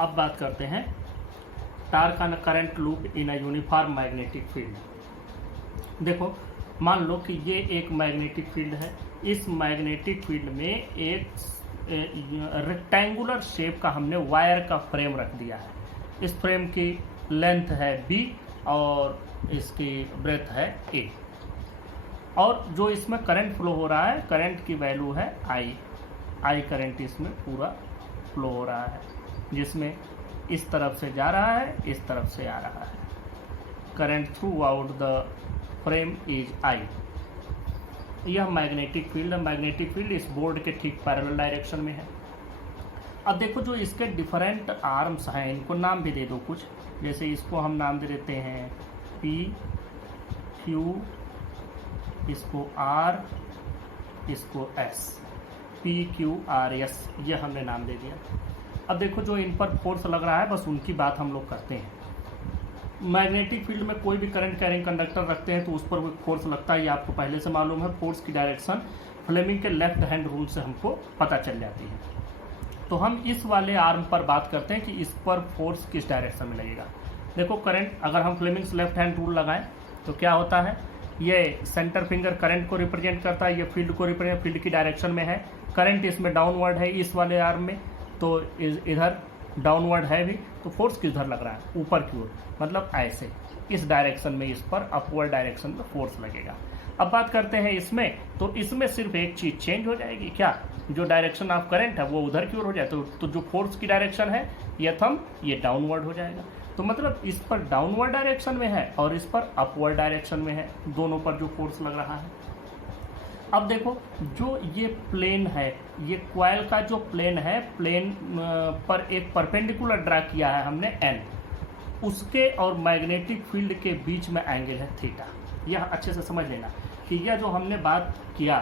अब बात करते हैं torque and current loop in a uniform magnetic field. देखो मान लो कि ये एक मैग्नेटिक फील्ड है। इस मैग्नेटिक फील्ड में एक रेक्टेंगुलर शेप का हमने वायर का फ्रेम रख दिया है। इस फ्रेम की लेंथ है b और इसकी ब्रेथ है a, और जो इसमें करंट फ्लो हो रहा है, करंट की वैल्यू है I करंट इसमें पूरा फ्लो हो रहा है, जिसमें इस तरफ से जा रहा है, इस तरफ से आ रहा है। Current through out the frame is I। यह मैग्नेटिक फील्ड है। मैग्नेटिक फील्ड इस बोर्ड के ठीक पैरेलल डायरेक्शन में है। अब देखो जो इसके डिफरेंट आर्म्स हैं, इनको नाम भी दे दो कुछ। जैसे इसको हम नाम दे देते हैं P, Q, इसको R, इसको S। P, Q, R, S ये हमने नाम दे दिया। अब देखो जो इन पर फोर्स लग रहा है, बस उनकी बात हम लोग करते हैं। मैग्नेटिक फील्ड में कोई भी करंट कैरिंग कंडक्टर रखते हैं तो उस पर फोर्स लगता है, ये आपको पहले से मालूम है। फोर्स की डायरेक्शन फ्लेमिंग के लेफ्ट हैंड रूल से हमको पता चल जाती है। तो हम इस वाले आर्म पर बात करते हैं कि इस पर फोर्स किस डायरेक्शन में लगेगा। देखो करंट, अगर हम फ्लेमिंग्स लेफ्ट हैंड रूल लगाएं तो क्या होता है, ये सेंटर फिंगर करंट को रिप्रेजेंट करता है, ये फील्ड को रिप्रेजेंट, फील्ड की डायरेक्शन में है। करंट इसमें डाउनवर्ड है इस वाले आर्म में, तो इधर डाउनवर्ड है भी, तो फोर्स किधर लग रहा है, ऊपर की ओर, मतलब ऐसे इस डायरेक्शन में इस पर अपवर्ड डायरेक्शन में फोर्स लगेगा। अब बात करते हैं इसमें, तो इसमें सिर्फ एक चीज चेंज हो जाएगी, क्या, जो डायरेक्शन ऑफ करंट है वो उधर की ओर हो जाए, तो जो फोर्स की डायरेक्शन है ये डाउनवर्ड हो जाएगा। तो मतलब इस पर डाउनवर्ड डायरेक्शन में है और इस पर अपवर्ड डायरेक्शन में है, दोनों पर जो फोर्स लग रहा है। अब देखो जो ये प्लेन है, ये कॉइल का जो प्लेन है, प्लेन पर एक परपेंडिकुलर ड्रा किया है हमने n, उसके और मैग्नेटिक फील्ड के बीच में एंगल है थीटा। यह अच्छे से समझ लेना कि यह जो हमने बात किया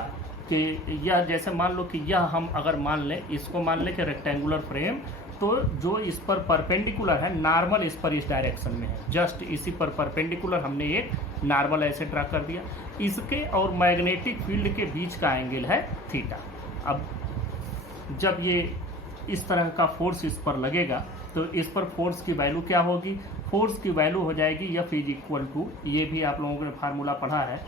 कि यह जैसे मान लो कि यह हम अगर मान लें, इसको मान लें कि रेक्टेंगुलर फ्रेम, तो जो इस पर परपेंडिकुलर है, नॉर्मल इस पर इस डायरेक्शन में है, जस्ट इसी पर परपेंडिकुलर हमने एक नॉर्मल ऐसे ड्रा कर दिया। इसके और मैग्नेटिक फील्ड के बीच का एंगल है थीटा। अब जब ये इस तरह का फोर्स इस पर लगेगा तो इस पर फोर्स की वैल्यू क्या होगी, फोर्स की वैल्यू हो जाएगी F इज इक्वल टू, ये भी आप लोगों ने फार्मूला पढ़ा है,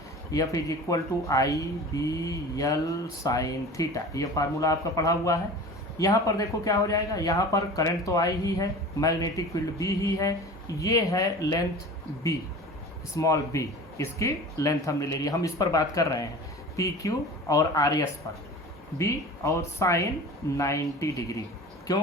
F is equal to I/B/L sine theta, ये फार्मूला आपका पढ़ा हुआ है। यहाँ पर देखो क्या हो जाएगा, यहाँ पर करंट तो I ही है, मैग्नेटिक फील्ड B ही है, ये है लेंथ B, स्मॉल b, इसकी लेंथ हमने ले ली। हम इस पर बात कर रहे हैं PQ और RS पर, B और साइन 90 डिग्री। क्यों,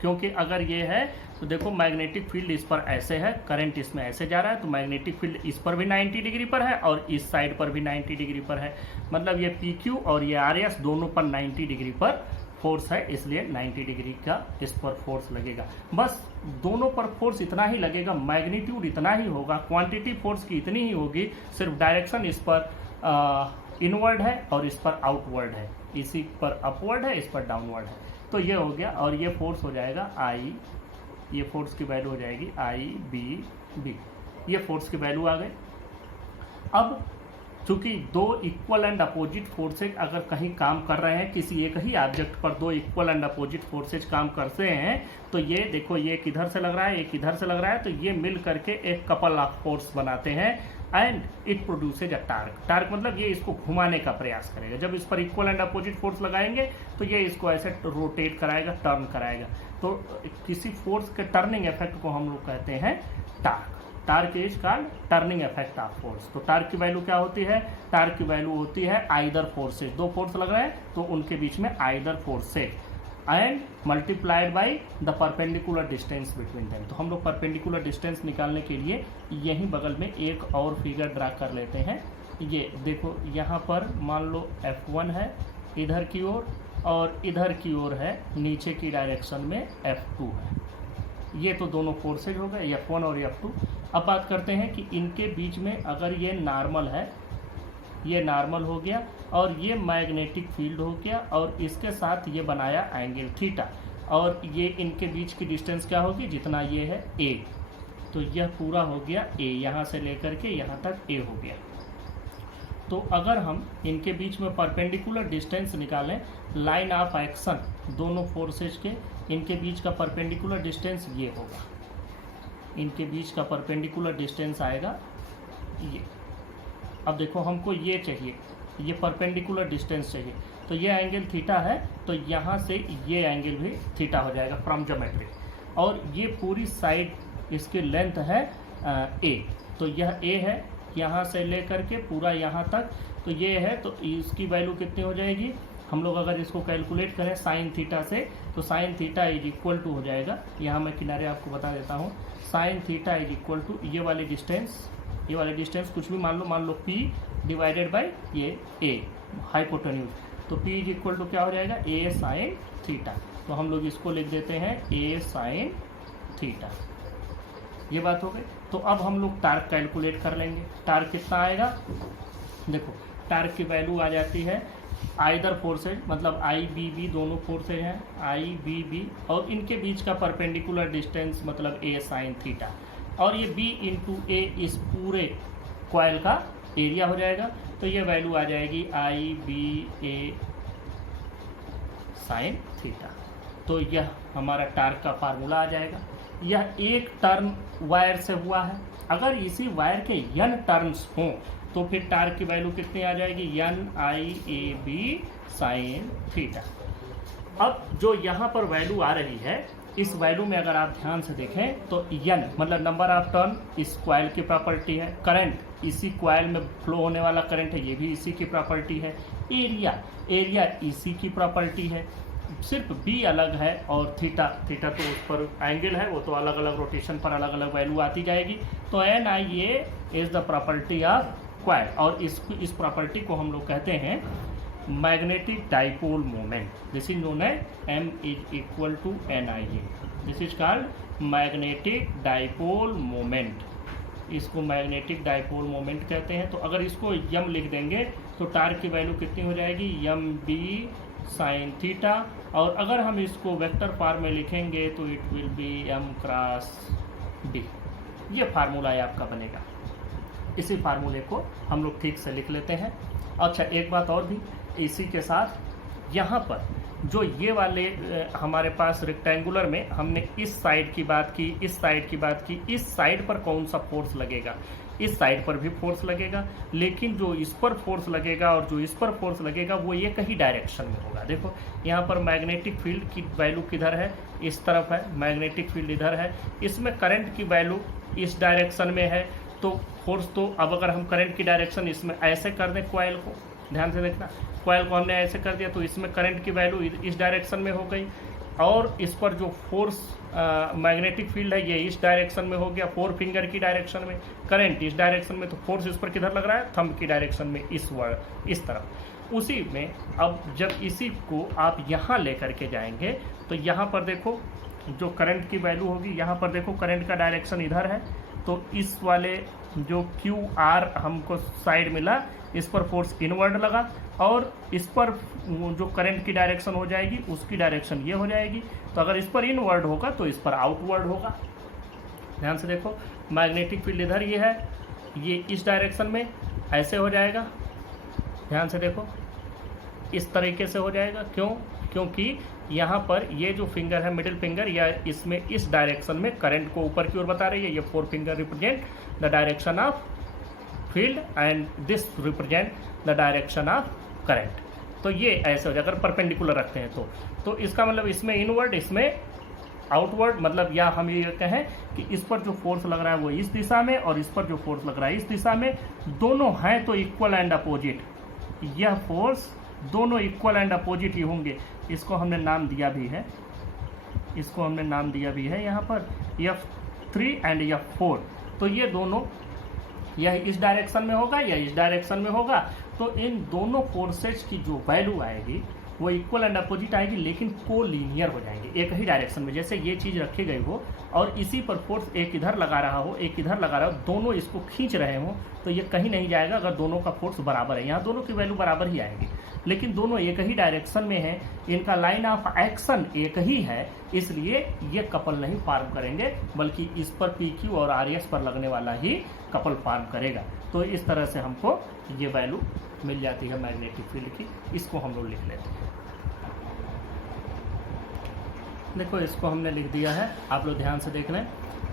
क्योंकि अगर ये है तो देखो मैग्नेटिक फील्ड इस पर ऐसे है, करंट इसमें ऐसे जा रहा है, तो मैग्नेटिक फील्ड इस पर भी 90 डिग्री पर है और इस साइड पर भी 90 डिग्री पर है। मतलब ये PQ और ये RS दोनों पर 90 डिग्री पर फोर्स है, इसलिए 90 डिग्री का इस पर फोर्स लगेगा। बस दोनों पर फोर्स इतना ही लगेगा, मैग्नीट्यूड इतना ही होगा, क्वांटिटी फोर्स की इतनी ही होगी, सिर्फ डायरेक्शन इस पर इनवर्ड है और इस पर आउटवर्ड है, इसी पर अपवर्ड है, इस पर डाउनवर्ड है। तो ये हो गया, और ये फोर्स हो जाएगा I, ये फोर्स की वैल्यू हो जाएगी I/B/B, ये फोर्स की वैल्यू आ गई। अब चूंकि दो इक्वल एंड अपोजिट फोर्सेज अगर कहीं काम कर रहे हैं, किसी एक ही ऑब्जेक्ट पर दो इक्वल एंड अपोजिट फोर्सेज काम करते हैं, तो ये देखो ये किधर से लग रहा है, एक इधर से लग रहा है, तो ये मिल करके एक कपल ऑफ फोर्स बनाते हैं and it produces a torque. Torque मतलब ये इसको घुमाने का प्रयास करेगा। जब इस पर इक्वल एंड अपोजिट फोर्स लगाएंगे तो ये इसको ऐसे रोटेट कराएगा, टर्न कराएगा। तो किसी फोर्स के टर्निंग इफेक्ट को हम लोग कहते हैं torque. Torque is called turning effect of force. तो टार्क की वैल्यू क्या होती है, टार्क की वैल्यू होती है आइदर फोर्सेज, दो फोर्स लग रहे हैं तो उनके बीच में either forces and multiplied by the perpendicular distance between them. तो हम लोग परपेंडिकुलर डिस्टेंस निकालने के लिए यहीं बगल में एक और फिगर ड्रा कर लेते हैं। ये देखो यहाँ पर मान लो F1 है इधर की ओर और इधर की ओर है नीचे की डायरेक्शन में F2 है। ये तो दोनों फोर्सेज हो गए F1 और F2। अब बात करते हैं कि इनके बीच में अगर ये नॉर्मल है, ये नॉर्मल हो गया और ये मैग्नेटिक फील्ड हो गया और इसके साथ ये बनाया एंगल थीटा, और ये इनके बीच की डिस्टेंस क्या होगी, जितना ये है A, तो यह पूरा हो गया A, यहाँ से लेकर के यहाँ तक A हो गया। तो अगर हम इनके बीच में परपेंडिकुलर डिस्टेंस निकालें, लाइन ऑफ एक्शन दोनों फोर्सेज के, इनके बीच का परपेंडिकुलर डिस्टेंस ये होगा, इनके बीच का परपेंडिकुलर डिस्टेंस आएगा ये। अब देखो हमको ये चाहिए, ये परपेंडिकुलर डिस्टेंस चाहिए, तो ये एंगल थीटा है, तो यहाँ से ये एंगल भी थीटा हो जाएगा फ्रॉम ज्योमेट्री। और ये पूरी साइड इसकी लेंथ है ए, तो यह ए है यहाँ से लेकर के पूरा यहाँ तक, तो ये है, तो इसकी वैल्यू कितनी हो जाएगी, हम लोग अगर इसको कैलकुलेट करें साइन थीटा से, तो sine theta is equal to हो जाएगा, यहाँ मैं किनारे आपको बता देता हूँ, sine theta is equal to ये वाली डिस्टेंस कुछ भी मान लो p डिवाइडेड बाई ये a हाइपोटेन्यूज, तो p इज इक्वल टू क्या हो जाएगा, a साइन थीटा। तो हम लोग इसको लिख देते हैं a साइन थीटा। ये बात हो गई। तो अब हम लोग टार्क कैलकुलेट कर लेंगे। टार्क कितना आएगा, देखो टार्क की वैल्यू आ जाती है आइदर फोर्सेज, मतलब आई बी बी दोनों फोर्सेज हैं, आई बी बी, और इनके बीच का परपेंडिकुलर डिस्टेंस मतलब a साइन थीटा, और ये b इंटू ए इस पूरे कॉइल का एरिया हो जाएगा। तो ये वैल्यू आ जाएगी आई बी ए साइन थीटा। तो यह हमारा टार्क का फार्मूला आ जाएगा। यह एक टर्न वायर से हुआ है, अगर इसी वायर के n टर्न्स हों तो फिर टार्क की वैल्यू कितनी आ जाएगी, N I A B sine theta. अब जो यहाँ पर वैल्यू आ रही है, इस वैल्यू में अगर आप ध्यान से देखें तो n मतलब नंबर ऑफ टर्न इस कॉइल की प्रॉपर्टी है, करंट इसी कॉइल में फ्लो होने वाला करंट है, ये भी इसी की प्रॉपर्टी है, एरिया इसी की प्रॉपर्टी है, सिर्फ b अलग है, और थीटा तो उस पर एंगल है, वो तो अलग अलग रोटेशन पर अलग अलग वैल्यू आती जाएगी। तो N I A is the property of coil, और इस प्रॉपर्टी को हम लोग कहते हैं magnetic dipole moment. This is known as m is equal to N I A, this is called magnetic dipole moment. इसको मैग्नेटिक डाइपोल मोमेंट कहते हैं। तो अगर इसको m लिख देंगे तो टार्क की वैल्यू कितनी हो जाएगी, m b साइन थीटा, और अगर हम इसको वेक्टर फॉर्म में लिखेंगे तो it will be m cross b। ये फार्मूला आपका बनेगा। इसी फार्मूले को हम लोग ठीक से लिख लेते हैं। अच्छा, एक बात और भी इसी के साथ, यहाँ पर जो ये वाले हमारे पास रेक्टेंगुलर में हमने इस साइड की बात की, इस साइड की बात की, इस साइड पर कौन सा फोर्स लगेगा, इस साइड पर भी फोर्स लगेगा, लेकिन जो इस पर फोर्स लगेगा और जो इस पर फोर्स लगेगा वो ये कहीं डायरेक्शन में होगा। देखो यहाँ पर मैग्नेटिक फील्ड की वैल्यू किधर है, इस तरफ है, मैग्नेटिक फील्ड इधर है, इसमें करंट की वैल्यू इस डायरेक्शन में है, तो फोर्स तो अब अगर हम करंट की डायरेक्शन इसमें ऐसे कर दें, कॉइल को ध्यान से देखना, कॉइल को हमने ऐसे कर दिया तो इसमें करंट की वैल्यू इस डायरेक्शन में हो गई, और इस पर जो फोर्स मैग्नेटिक फील्ड है ये इस डायरेक्शन में हो गया, 4 फिंगर की डायरेक्शन में, करंट इस डायरेक्शन में, तो फोर्स इस पर किधर लग रहा है, थंब की डायरेक्शन में, इस तरफ। उसी में अब जब इसी को आप यहाँ लेकर के जाएंगे तो यहाँ पर देखो जो करंट की वैल्यू होगी, यहाँ पर देखो करंट का डायरेक्शन इधर है, तो इस वाले जो क्यू आर हमको साइड मिला, इस पर फोर्स इनवर्ड लगा, और इस पर जो करंट की डायरेक्शन हो जाएगी उसकी डायरेक्शन ये हो जाएगी। तो अगर इस पर इनवर्ड होगा तो इस पर आउटवर्ड होगा। ध्यान से देखो, मैग्नेटिक फील्ड इधर ये है, ये इस डायरेक्शन में ऐसे हो जाएगा, ध्यान से देखो इस तरीके से हो जाएगा। क्यों? क्योंकि यहाँ पर ये जो फिंगर है मिडिल फिंगर, या इसमें इस डायरेक्शन में करंट को ऊपर की ओर बता रही है, ये 4 finger represent the direction of field and this represent the direction of current. तो ये ऐसे हो जाए अगर परपेंडिकुलर रखते हैं तो इसका मतलब इसमें इनवर्ड, इसमें आउटवर्ड, मतलब या हम ये कहें कि इस पर जो फोर्स लग रहा है वो इस दिशा में और इस पर जो फोर्स लग रहा है इस दिशा में, दोनों हैं तो इक्वल एंड अपोजिट। यह फोर्स दोनों इक्वल एंड अपोजिट ही होंगे। इसको हमने नाम दिया भी है, इसको हमने नाम दिया भी है यहाँ पर F3 एंड F4। तो ये दोनों, यह इस डायरेक्शन में होगा या इस डायरेक्शन में होगा, तो इन दोनों फोर्सेज की जो वैल्यू आएगी वो इक्वल एंड अपोजिट आएगी, लेकिन कोलीनियर हो जाएंगे एक ही डायरेक्शन में। जैसे ये चीज़ रखी गई हो और इसी पर फोर्स एक इधर लगा रहा हो, एक इधर लगा रहा हो, दोनों इसको खींच रहे हो, तो ये कहीं नहीं जाएगा अगर दोनों का फोर्स बराबर है। यहाँ दोनों की वैल्यू बराबर ही आएगी, लेकिन दोनों एक ही डायरेक्शन में है, इनका लाइन ऑफ एक्शन एक ही है, इसलिए ये कपल नहीं फॉर्म करेंगे, बल्कि इस पर PQ और RS पर लगने वाला ही कपल फॉर्म करेगा। तो इस तरह से हमको ये वैल्यू मिल जाती है मैग्नेटिक फील्ड की। इसको हम लोग लिख लेते हैं। देखो इसको हमने लिख दिया है, आप लोग ध्यान से देख लें।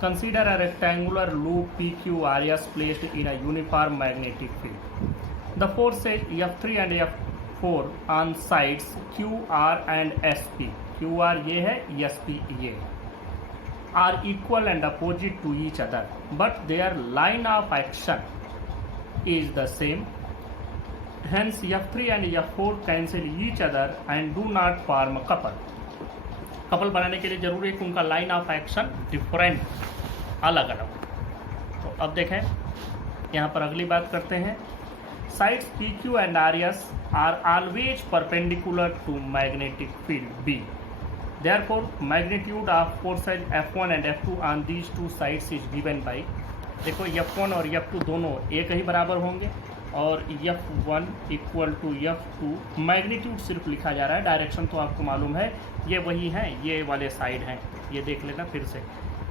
Consider a rectangular loop P Q R S placed in a uniform magnetic field. The forces F3 and F4 on sides Q R and S P, Q R ये है, एस पी ये है, are equal and opposite to each other, but their line of action is the same. Hence, F3 and F4 cancel each other and do not form a couple. Couple बनाने के लिए जरूरी है कि उनका line of action different, अलग अलग। तो अब देखें, यहाँ पर अगली बात करते हैं। Sides PQ and RS are always perpendicular to magnetic field B. Therefore, magnitude of forces F1 and F2 on these two sides is given by, देखो F1 और F2 दोनों एक ही बराबर होंगे और F1 equal to F2, magnitude सिर्फ लिखा जा रहा है, डायरेक्शन तो आपको मालूम है, ये वही हैं, ये वाले साइड हैं, ये देख लेना फिर से,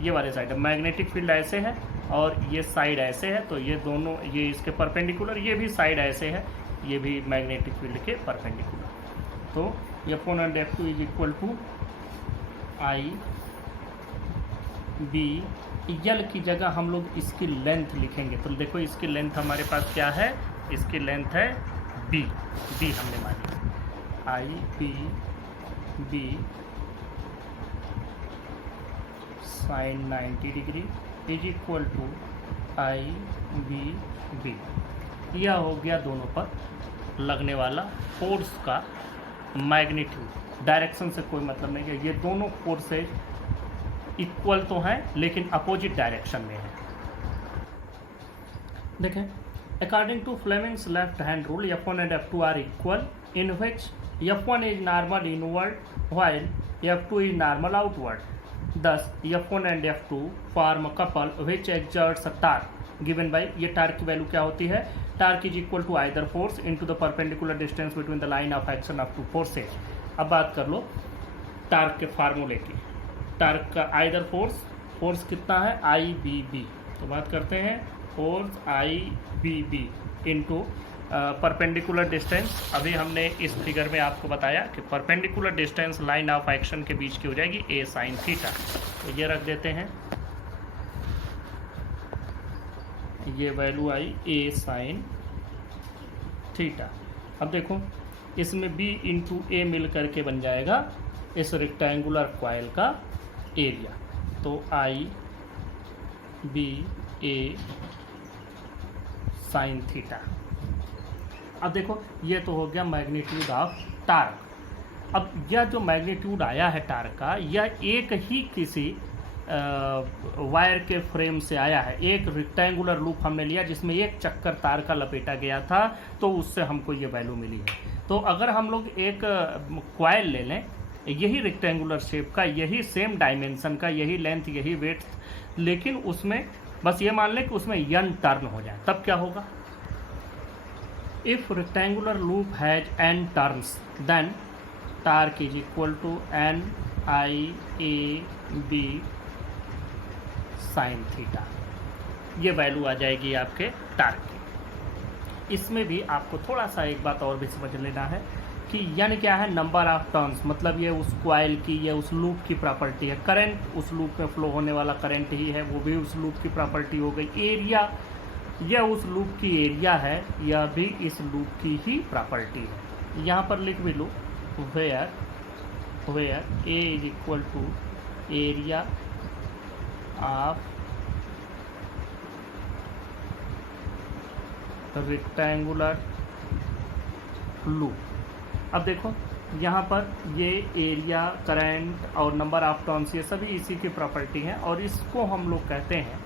ये वाले साइड है, मैग्नेटिक फील्ड ऐसे है और ये साइड ऐसे है, तो ये दोनों, ये इसके परपेंडिकुलर, ये भी साइड ऐसे है, ये भी मैग्नेटिक फील्ड के परपेंडिकुलर। तो F1 and F2 is equal to I B, यल की जगह हम लोग इसकी लेंथ लिखेंगे। तो देखो इसकी लेंथ हमारे पास क्या है, इसकी लेंथ है बी, बी हमने मानी, I B B sine 90 degree is equal to I B B. यह हो गया दोनों पर लगने वाला फोर्स का मैग्नीट्यूड। डायरेक्शन से कोई मतलब नहीं है, ये दोनों फोर्सेज इक्वल तो हैं लेकिन अपोजिट डायरेक्शन में है। देखें, according to Fleming's left hand rule F1 and F2 are equal in which F1 is normal inward while F2 is normal outward. Thus F1 and F2 form a couple which exerts a torque given by, ये torque की value क्या होती है, torque is equal to either force into the perpendicular distance between the line of action of two forces. अब बात कर लो torque के फार्मूले की। टॉर्क का आइदर फोर्स, फोर्स कितना है, आई बी बी, तो बात करते हैं force I B B into perpendicular distance. अभी हमने इस फिगर में आपको बताया कि perpendicular distance line of action के बीच की हो जाएगी ए साइन थीटा, तो ये रख देते हैं, ये वैल्यू आई ए साइन थीटा। अब देखो इसमें B इंटू ए मिल करके बन जाएगा इस रेक्टेंगुलर कॉइल का एरिया, तो आई बी ए साइन थीटा। अब देखो ये तो हो गया मैग्नीट्यूड ऑफ टार्क। अब यह जो मैग्नीट्यूड आया है टार्क का, यह एक ही किसी वायर के फ्रेम से आया है। एक रेक्टेंगुलर लूप हमने लिया जिसमें एक चक्कर तार का लपेटा गया था, तो उससे हमको ये वैल्यू मिली है। तो अगर हम लोग एक कॉइल ले लें, यही रेक्टेंगुलर शेप का, यही सेम डायमेंशन का, यही लेंथ, यही वेथ, लेकिन उसमें बस ये मान लें कि उसमें n टर्न हो जाए, तब क्या होगा, if rectangular loop has n turns then torque is equal to n I A B sine theta. ये वैल्यू आ जाएगी आपके टार्क की। इसमें भी आपको थोड़ा सा एक बात और भी समझ लेना है कि n क्या है, नंबर ऑफ टर्न्स, मतलब ये उस कॉइल की, ये उस लूप की प्रॉपर्टी है। करंट, उस लूप में फ्लो होने वाला करंट ही है, वो भी उस लूप की प्रॉपर्टी हो गई। एरिया, यह उस लूप की एरिया है, यह भी इस लूप की ही प्रॉपर्टी है। यहाँ पर लिख भी लो where A is equal to area of rectangular loop. अब देखो यहाँ पर ये एरिया, करंट और नंबर ऑफ टर्न्स, ये सभी इसी की प्रॉपर्टी हैं और इसको हम लोग कहते हैं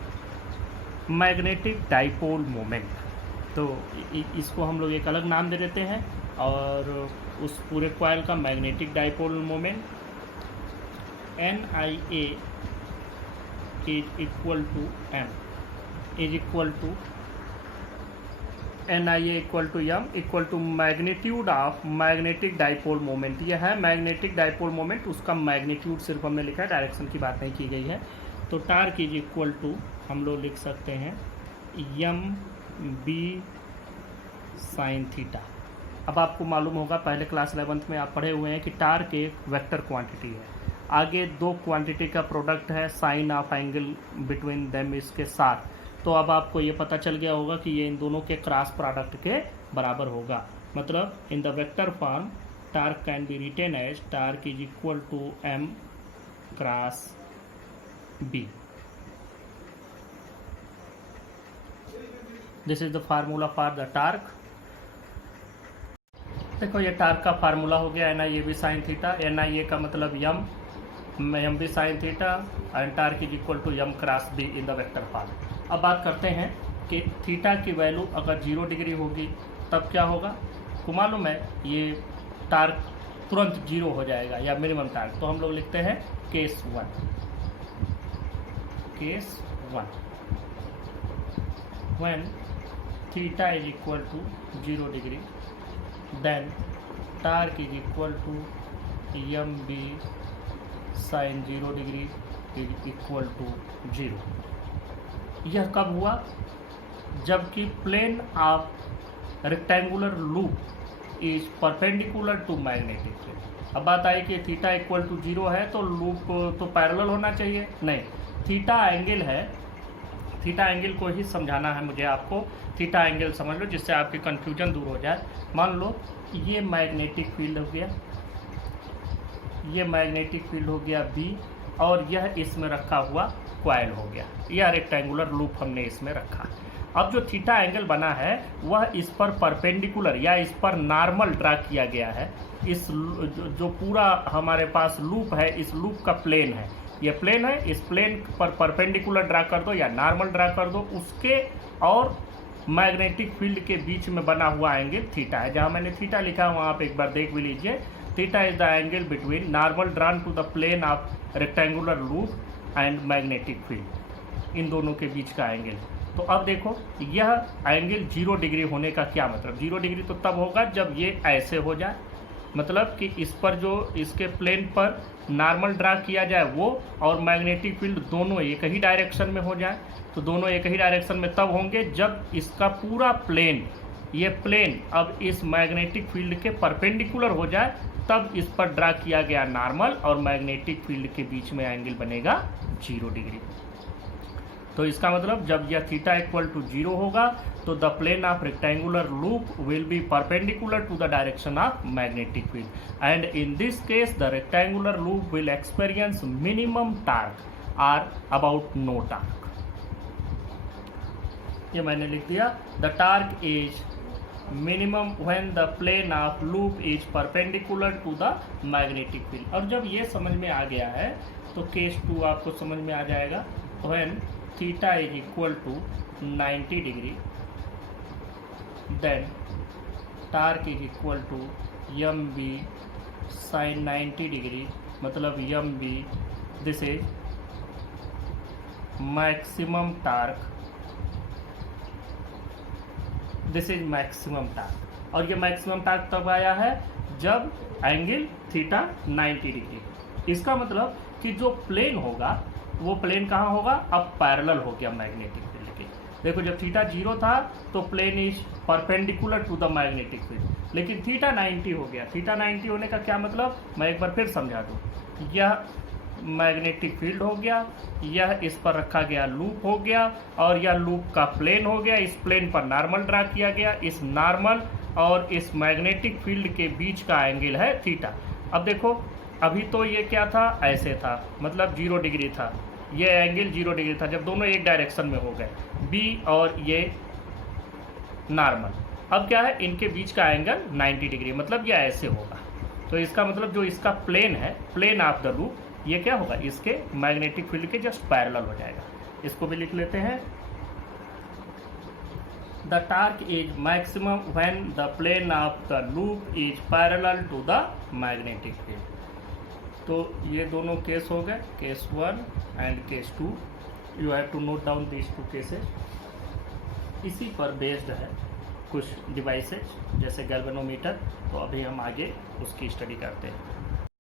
मैग्नेटिक डाइपोल मोमेंट। तो इसको हम लोग एक अलग नाम दे देते हैं और उस पूरे कॉइल का magnetic dipole moment NIA is equal to M is equal to NIA equal to M equal to magnitude of magnetic dipole moment. यह है मैग्नेटिक डाइपोल मोमेंट, उसका मैग्नीट्यूड सिर्फ हमने लिखा है, डायरेक्शन की बात नहीं की गई है। तो टार्क इज इक्वल टू हम लोग लिख सकते हैं एम बी साइन थीटा। अब आपको मालूम होगा, पहले क्लास 11th में आप पढ़े हुए हैं कि टार्क एक वेक्टर क्वांटिटी है। आगे दो क्वांटिटी का प्रोडक्ट है, sine of angle between them इसके साथ, तो अब आपको ये पता चल गया होगा कि ये इन दोनों के क्रॉस प्रोडक्ट के बराबर होगा। मतलब in the vector form torque can be written as torque is equal to m cross b। This is the formula for the torque. देखो ये टार्क का फार्मूला हो गया N I A B sine theta, N I A का मतलब M B sine theta and torque is equal to M cross B in the vector form. अब बात करते हैं कि थीटा की वैल्यू अगर 0 डिग्री होगी तब क्या होगा। को मालूम है ये टार्क तुरंत 0 हो जाएगा या मिनिमम टार्क, तो हम लोग लिखते हैं case 1 when theta is equal to 0 degree then torque is equal to mb sin 0 degree is equal to 0। यह कब हुआ, जबकि plane of rectangular loop is perpendicular to magnetic field. अब बात आई कि थीटा इक्वल टू 0 है तो लूप तो पैरेलल होना चाहिए, नहीं, थीटा एंगल है, थीटा एंगल को ही समझाना है मुझे आपको। थीटा एंगल समझ लो जिससे आपकी कन्फ्यूजन दूर हो जाए। मान लो ये मैग्नेटिक फील्ड हो गया, ये मैग्नेटिक फील्ड हो गया B, और यह इसमें रखा हुआ कॉइल हो गया, यह रेक्टेंगुलर लूप हमने इसमें रखा। अब जो थीटा एंगल बना है वह इस पर परपेंडिकुलर या इस पर नॉर्मल ड्रा किया गया है। इस जो पूरा हमारे पास लूप है, इस लूप का प्लेन है, ये प्लेन है, इस प्लेन पर परपेंडिकुलर ड्रा कर दो या नॉर्मल ड्रा कर दो, उसके और मैग्नेटिक फील्ड के बीच में बना हुआ एंगल थीटा है। जहां मैंने थीटा लिखा है वहां आप एक बार देख भी लीजिए। Theta is the angle between normal drawn to the plane of rectangular loop and magnetic field, इन दोनों के बीच का एंगल। तो अब देखो यह एंगल 0 डिग्री होने का क्या मतलब, 0 डिग्री तो तब होगा जब ये ऐसे हो जाए, मतलब कि इस पर जो इसके प्लेन पर नॉर्मल ड्रा किया जाए वो और मैग्नेटिक फील्ड दोनों एक ही डायरेक्शन में हो जाए। तो दोनों एक ही डायरेक्शन में तब होंगे जब इसका पूरा प्लेन, ये प्लेन अब इस मैग्नेटिक फील्ड के परपेंडिकुलर हो जाए, तब इस पर ड्रा किया गया नॉर्मल और मैग्नेटिक फील्ड के बीच में एंगल बनेगा 0 डिग्री। तो इसका मतलब जब यह थीटा इक्वल टू 0 होगा तो the plane of rectangular loop will be perpendicular to the direction of magnetic field and in this case the rectangular loop will experience minimum torque और अबाउट नो टार्क। ये मैंने लिख दिया, the torque is minimum when the plane of loop is perpendicular to the magnetic field. और जब ये समझ में आ गया है तो केस 2 आपको समझ में आ जाएगा। When theta is equal to 90 degree then torque is equal to M B sine 90 degree, मतलब M B this is maximum torque, this is maximum torque. और ये मैक्सिमम टार्क तब आया है जब एंगल थीटा 90 डिग्री। इसका मतलब कि जो प्लेन होगा वो प्लेन कहाँ होगा, अब पैरेलल हो गया मैग्नेटिक फील्ड के। देखो जब थीटा 0 था तो plane is perpendicular to the magnetic field, लेकिन थीटा 90 हो गया। थीटा 90 होने का क्या मतलब, मैं एक बार फिर समझा दूँ। यह मैग्नेटिक फील्ड हो गया, यह इस पर रखा गया लूप हो गया, और यह लूप का प्लेन हो गया, इस प्लेन पर नॉर्मल ड्रा किया गया, इस नॉर्मल और इस मैग्नेटिक फील्ड के बीच का एंगल है थीटा। अब देखो अभी तो ये क्या था, ऐसे था, मतलब 0 डिग्री था, ये एंगल 0 डिग्री था जब दोनों एक डायरेक्शन में हो गए, बी और ये नॉर्मल। अब क्या है, इनके बीच का एंगल 90 डिग्री, मतलब ये ऐसे होगा। तो इसका मतलब जो इसका प्लेन है, प्लेन ऑफ द लूप, ये क्या होगा, इसके मैग्नेटिक फील्ड के जस्ट पैरेलल हो जाएगा। इसको भी लिख लेते हैं, the torque is maximum when the plane of the loop is parallel to the magnetic field. तो ये दोनों केस हो गए, case 1 and case 2। You have to note down these 2 cases. इसी पर बेस्ड है कुछ डिवाइसेज जैसे गैल्वेनोमीटर, तो अभी हम आगे उसकी स्टडी करते हैं।